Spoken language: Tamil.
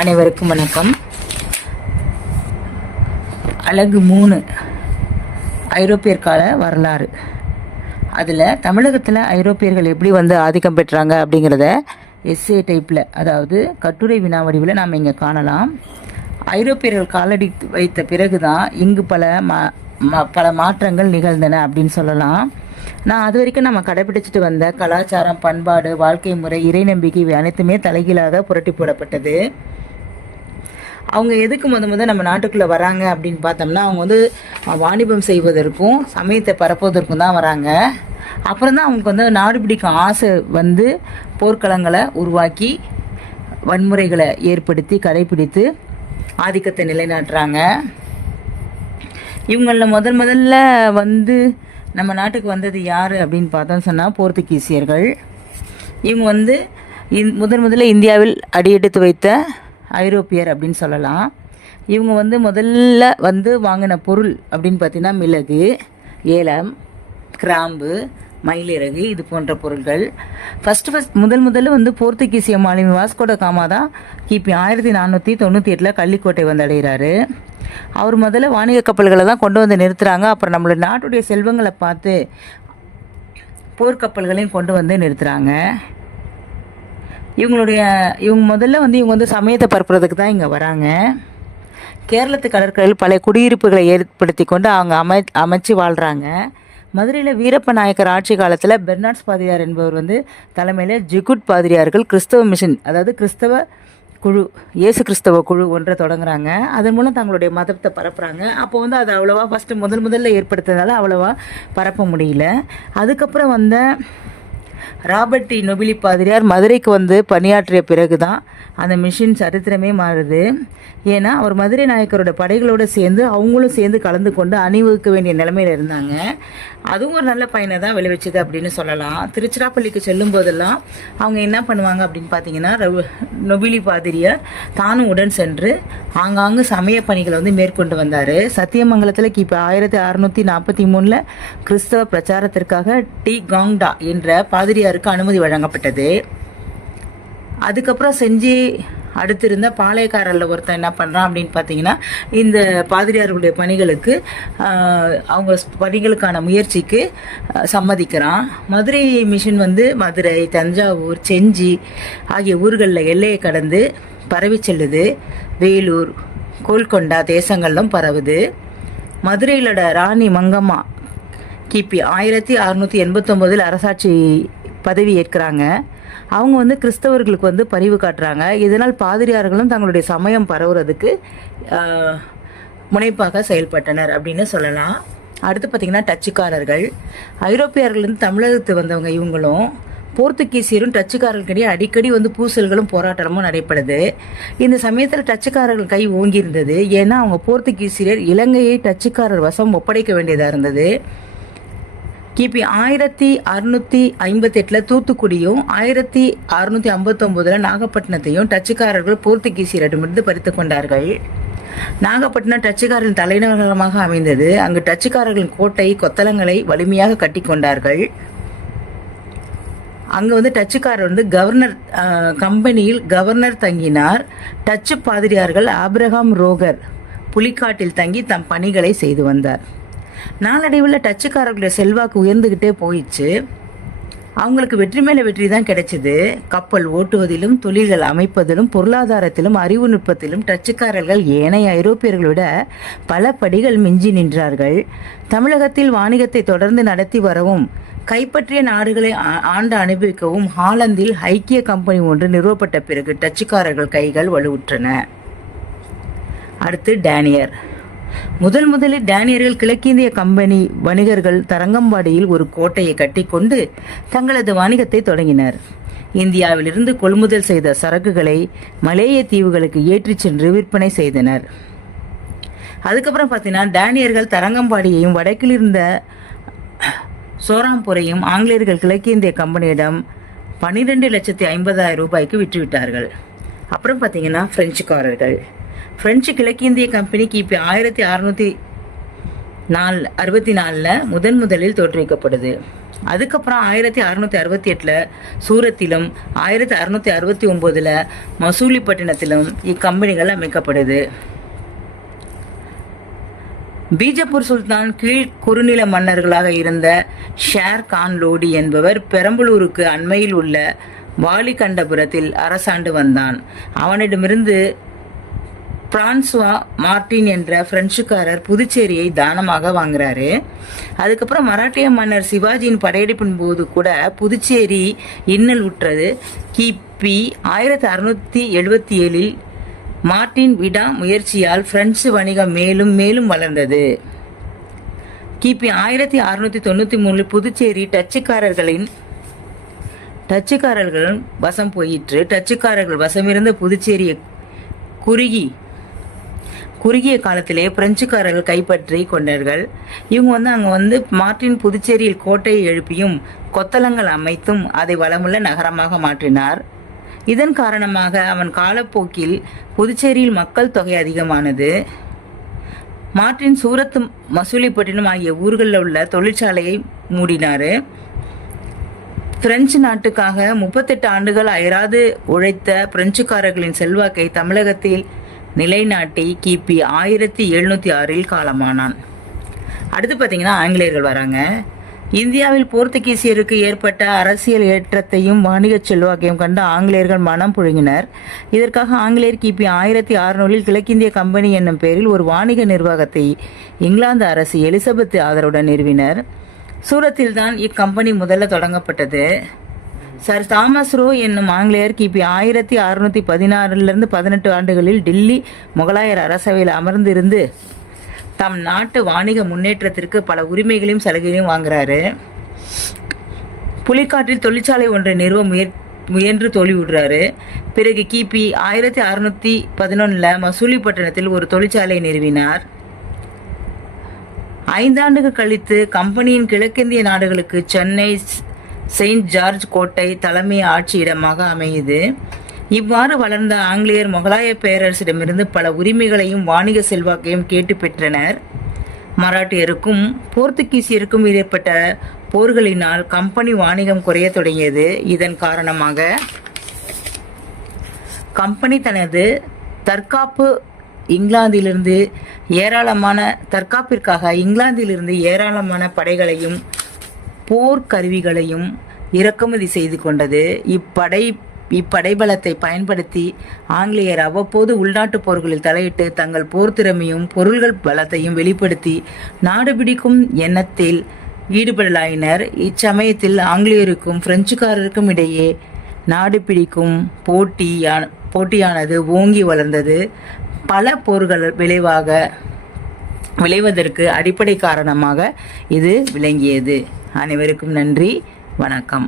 அனைவருக்கும் வணக்கம். அலகு 3 ஐரோப்பியர் கால வரலாறு. அதில் தமிழகத்தில் ஐரோப்பியர்கள் எப்படி ஆதிக்கம் பெற்றாங்க அப்படிங்கிறத எஸ்ஏ டைப்பில், அதாவது கட்டுரை வினா வடிவில் நாம் இங்கே காணலாம். ஐரோப்பியர்கள் காலடி வைத்த பிறகு தான் இங்கு பல மாற்றங்கள் நிகழ்ந்தன அப்படின்னு சொல்லலாம். நான் அது வரைக்கும் நம்ம கடைபிடிச்சிட்டு வந்த கலாச்சாரம், பண்பாடு, வாழ்க்கை முறை, இறை நம்பிக்கை இவை அனைத்துமே தலைகீழாக புரட்டி போடப்பட்டது. அவங்க எதுக்கு நம்ம நாட்டுக்குள்ளே வராங்க அப்படின்னு பார்த்தோம்னா, அவங்க வாணிபம் செய்வதற்கும் சமயத்தை பரப்புவதற்கும் தான் வராங்க. அப்புறம் தான் அவங்களுக்கு நாடு பிடிக்கும் ஆசை போர்க்களங்களை உருவாக்கி வன்முறைகளை ஏற்படுத்தி கடைபிடித்து ஆதிக்கத்தை நிலைநாட்டுறாங்க. இவங்களில் முதல்ல நம்ம நாட்டுக்கு வந்தது யார் அப்படின்னு பார்த்தோன்னு சொன்னால் போர்த்துகீசியர்கள். இவங்க முதல்ல இந்தியாவில் அடியெடுத்து வைத்த ஐரோப்பியர் அப்படின்னு சொல்லலாம். இவங்க முதல்ல வாங்கின பொருள் அப்படின்னு பார்த்தீங்கன்னா மிளகு, ஏலம், கிராம்பு, மயிலிறகு இது போன்ற பொருட்கள். முதல்ல போர்த்துகீசிய மாலுமி வாஸ்கோ ட காமா தான் கிபி 1498 கள்ளிக்கோட்டை அடைகிறாரு. அவர் முதல்ல வாணிக கப்பல்களை தான் கொண்டு நிறுத்துகிறாங்க. அப்புறம் நம்மளோட நாட்டுடைய செல்வங்களை பார்த்து போர்க்கப்பல்களையும் கொண்டு நிறுத்துகிறாங்க. இவங்க முதல்ல சமயத்தை பரப்புறதுக்கு தான் இங்கே வராங்க. கேரளத்து கடற்கரையில் பல குடியிருப்புகளை ஏற்படுத்தி கொண்டு அவங்க அமைச்சு வாழ்கிறாங்க. மதுரையில் வீரப்ப நாயக்கர் ஆட்சி காலத்தில் பெர்னாட்ஸ் பாதிரியார் என்பவர் தலைமையில் ஜிகுட் பாதிரியார்கள் கிறிஸ்தவ மிஷன், அதாவது கிறிஸ்தவ குழு, இயேசு கிறிஸ்தவ குழு ஒன்றை தொடங்குறாங்க. அதன் மூலம் தங்களுடைய மதத்தை பரப்புகிறாங்க. அப்போ அது அவ்வளோவா முதல்ல ஏற்படுத்துறதுனால அவ்வளோவா பரப்ப முடியல. அதுக்கப்புறம் ராபர்ட் டி நொபிலி பாதிரியார் மதுரைக்கு பணியாற்றிய பிறகு தான் அந்த மிஷின் சரித்திரமே மாறுது. ஏன்னா அவர் மதுரை நாயக்கரோட படைகளோடு அவங்களும் சேர்ந்து கலந்து கொண்டு அணிவகுக்க வேண்டிய நிலைமையில் இருந்தாங்க. அதுவும் ஒரு நல்ல பயனை தான் விளைவிச்சது அப்படின்னு சொல்லலாம். திருச்சிராப்பள்ளிக்கு செல்லும் போதெல்லாம் அவங்க என்ன பண்ணுவாங்க அப்படின்னு பார்த்தீங்கன்னா, நொபிலி பாதிரியார் தானும் உடன் சென்று ஆங்காங்கு சமய பணிகளை மேற்கொண்டு வந்தார். சத்தியமங்கலத்தில் கிபி 1643 கிறிஸ்தவ பிரச்சாரத்திற்காக டி காங்டா என்ற பாதிரியாருக்கு அனுமதி வழங்கப்பட்டது. அதுக்கப்புறம் செஞ்சு அடுத்திருந்த பாளையக்காரரில் ஒருத்தன் என்ன பண்ணுறான் அப்படின்னு பார்த்தீங்கன்னா, இந்த பாதிரியார்களுடைய பணிகளுக்கு அவங்க பணிகளுக்கான முயற்சிக்கு சம்மதிக்கிறான். மதுரை மிஷன் மதுரை, தஞ்சாவூர், செஞ்சி ஆகிய ஊர்களில் எல்லையை கடந்து பரவி செல்லுது. வேலூர், கோல்கொண்டா தேசங்களிலும் பரவுது. மதுரையிலோட ராணி மங்கம்மா கிபி 1689 அரசாட்சி பதவி ஏற்கிறாங்க. அவங்க கிறிஸ்தவர்களுக்கு பரிவு காட்டுறாங்க. இதனால் பாதிரியார்களும் தங்களுடைய சமயம் பரவுறதுக்கு முனைப்பாக செயல்பட்டனர் அப்படின்னு சொல்லலாம். அடுத்து பார்த்திங்கன்னா டச்சுக்காரர்கள். ஐரோப்பியர்கள் தமிழகத்து வந்தவங்க. இவங்களும் போர்த்துகீசியரும் டச்சுக்காரர்களுக்கிடையே அடிக்கடி பூசல்களும் போராட்டமும் நடைபெறுது. இந்த சமயத்தில் டச்சுக்காரர்கள் கை ஓங்கியிருந்தது. ஏன்னா அவங்க போர்த்துகீசியர் இலங்கையை டச்சுக்காரர் வசம் ஒப்படைக்க வேண்டியதாக இருந்தது. கிபி 1658 தூத்துக்குடியும் 1659 நாகப்பட்டினத்தையும் டச்சுக்காரர்கள் போர்த்துகீசியரிடமிருந்து பறித்து கொண்டார்கள். நாகப்பட்டினம் டச்சுக்காரர்களின் தலைநகரமாக அமைந்தது. அங்கு டச்சுக்காரர்களின் கோட்டை, கொத்தளங்களை வலிமையாக கட்டி கொண்டார்கள். அங்கே டச்சுக்காரர் கவர்னர் கம்பெனியில் கவர்னர் தங்கினார். டச்சு பாதிரியார்கள் ஆப்ரஹாம் ரோகர் புலிக்காட்டில் தங்கி தம் பணிகளை செய்து வந்தார். நாளடைவில் டச்சுக்காரர்களுடைய செல்வாக்கு உயர்ந்துக்கிட்டே போயிடுச்சு. அவங்களுக்கு வெற்றி மேலே வெற்றி தான் கிடைச்சிது. கப்பல் ஓட்டுவதிலும், தொழில்கள் அமைப்பதிலும், பொருளாதாரத்திலும், அறிவு நுட்பத்திலும் டச்சுக்காரர்கள் ஏனைய ஐரோப்பியர்களோட பல படிகள் மிஞ்சி நின்றார்கள். தமிழகத்தில் வாணிகத்தை தொடர்ந்து நடத்தி வரவும், கைப்பற்றிய நாடுகளை ஆண்டு அனுபவிக்கவும் ஹாலந்தில் ஐக்கிய கம்பெனி ஒன்று நிறுவப்பட்ட பிறகு டச்சுக்காரர்கள் கைகள் வலுவுற்றன. அடுத்து டேனியர். முதலில் டேனியர்கள் கிழக்கிந்திய கம்பெனி வணிகர்கள் தரங்கம்பாடியில் ஒரு கோட்டையை கட்டிக்கொண்டு தங்களது வணிகத்தை தொடங்கினர். இந்தியாவிலிருந்து கொள்முதல் செய்த சரக்குகளை மலேய தீவுகளுக்கு ஏற்றிச் சென்று விற்பனை செய்தனர். அதுக்கப்புறம் பார்த்தீங்கன்னா, டேனியர்கள் தரங்கம்பாடியையும் வடக்கில் இருந்த சோராம்பூரையும் ஆங்கிலேயர்கள் கிழக்கிந்திய கம்பெனியிடம் 12,50,000 ரூபாய்க்கு விற்றுவிட்டார்கள். அப்புறம் பார்த்தீங்கன்னா, பிரெஞ்சுக்காரர்கள். பிரெஞ்சு கிழக்கிந்திய கம்பெனி கிபி 1664 முதலில் தோற்றுவிக்கப்படுது. அதுக்கப்புறம் 1668 சூரத்திலும் 1669 மசூலிப்பட்டினத்திலும் இக்கம்பெனிகள் அமைக்கப்படுது. பீஜப்பூர் சுல்தான் கீழ் குறுநில மன்னர்களாக இருந்த ஷேர் கான் லோடி என்பவர் பெரம்பலூருக்கு அண்மையில் உள்ள வாலிகண்டபுரத்தில் அரசாண்டு வந்தான். அவனிடமிருந்து பிரான்சுவா மார்டின் என்ற பிரெஞ்சுக்காரர் புதுச்சேரியை தானமாக வாங்குறாரு. அதுக்கப்புறம் மராட்டிய மன்னர் சிவாஜியின் படையெடுப்பின் போது கூட புதுச்சேரி இன்னல் உற்றது. கிபி 1677 மார்டின் விடா முயற்சியால் பிரெஞ்சு வணிகம் மேலும் மேலும் வளர்ந்தது. கிபி 1693 புதுச்சேரி டச்சுக்காரர்கள் வசம் போயிற்று. டச்சுக்காரர்கள் வசமிருந்த புதுச்சேரியை குறுகிய காலத்திலே பிரெஞ்சுக்காரர்கள் கைப்பற்றி கொண்டார்கள். இவங்க அங்கே மார்டின் புதுச்சேரியில் கோட்டையை எழுப்பியும் கொத்தளங்கள் அமைத்தும் அதை வளமுள்ள நகரமாக மாற்றினார். இதன் காரணமாக அவன் காலப்போக்கில் புதுச்சேரியில் மக்கள் தொகை அதிகமானது. மார்டின் சூரத், மசூலிப்பட்டினம் ஆகிய ஊர்களில் உள்ள தொழிற்சாலையை மூடினார். பிரெஞ்சு நாட்டுக்காக 38 ஆண்டுகள் அயராது உழைத்த பிரெஞ்சுக்காரர்களின் செல்வாக்கை தமிழகத்தில் நிலைநாட்டி கிபி 1706 காலமானான். அடுத்து பார்த்தீங்கன்னா ஆங்கிலேயர்கள் வராங்க. இந்தியாவில் போர்த்துகீசியருக்கு ஏற்பட்ட அரசியல் ஏற்றத்தையும் வணிக செல்வாக்கையும் கண்டு ஆங்கிலேயர்கள் மனம் புழுங்கினர். இதற்காக ஆங்கிலேயர் கிபி 1600 கிழக்கிந்திய கம்பெனி என்னும் பெயரில் ஒரு வாணிக நிர்வாகத்தை இங்கிலாந்து அரசு எலிசபெத் ஆதரவுடன் நிறுவினர். சூரத்தில் தான் இக்கம்பெனி முதல்ல தொடங்கப்பட்டது. சர் தாமஸ் ரோ என்னும் ஆங்கிலேயர் கிபி 1616 18 ஆண்டுகளில் டில்லி முகலாயர் அரசவையில் அமர்ந்திருந்து தம் நாட்டு வாணிக முன்னேற்றத்திற்கு பல உரிமைகளையும் சலுகைகளையும் வாங்குறாரு. புலிக்காட்டில் தொழிற்சாலை ஒன்றை நிறுவ முயன்று தோல்வியுற்றாரு. பிறகு கிபி 1611 மசூலிப்பட்டினத்தில் ஒரு தொழிற்சாலையை நிறுவினார். 5 ஆண்டுகள் கழித்து கம்பெனியின் கிழக்கிந்திய நாடுகளுக்கு சென்னை செயின்ட் ஜார்ஜ் கோட்டை தலைமை ஆட்சியிடமாக அமையுது. இவ்வாறு வளர்ந்த ஆங்கிலேயர் முகலாய பேரரசிடமிருந்து பல உரிமைகளையும் வாணிக செல்வாக்கையும் கேட்டு பெற்றனர். மராட்டியருக்கும் போர்த்துகீசியருக்கும் ஏற்பட்ட போர்களினால் கம்பெனி வாணிகம் குறைய தொடங்கியது. இதன் காரணமாக கம்பெனி தனது தற்காப்பிற்காக இங்கிலாந்திலிருந்து ஏராளமான படைகளையும் போர்க்கருவிகளையும் இறக்குமதி செய்து கொண்டது. இப்படைபலத்தை பயன்படுத்தி ஆங்கிலேயர் அவ்வப்போது உள்நாட்டு போர்களில் தலையிட்டு தங்கள் போர் திறமையும் பொருள்கள் பலத்தையும் வெளிப்படுத்தி நாடு பிடிக்கும் எண்ணத்தில் ஈடுபடலாயினர். இச்சமயத்தில் ஆங்கிலேயருக்கும் பிரெஞ்சுக்காரருக்கும் இடையே நாடு பிடிக்கும் போட்டியானது ஓங்கி வளர்ந்தது. பல போர்கள் விளைவதற்கு அடிப்படை காரணமாக இது விளங்கியது. அனைவருக்கும் நன்றி, வணக்கம்.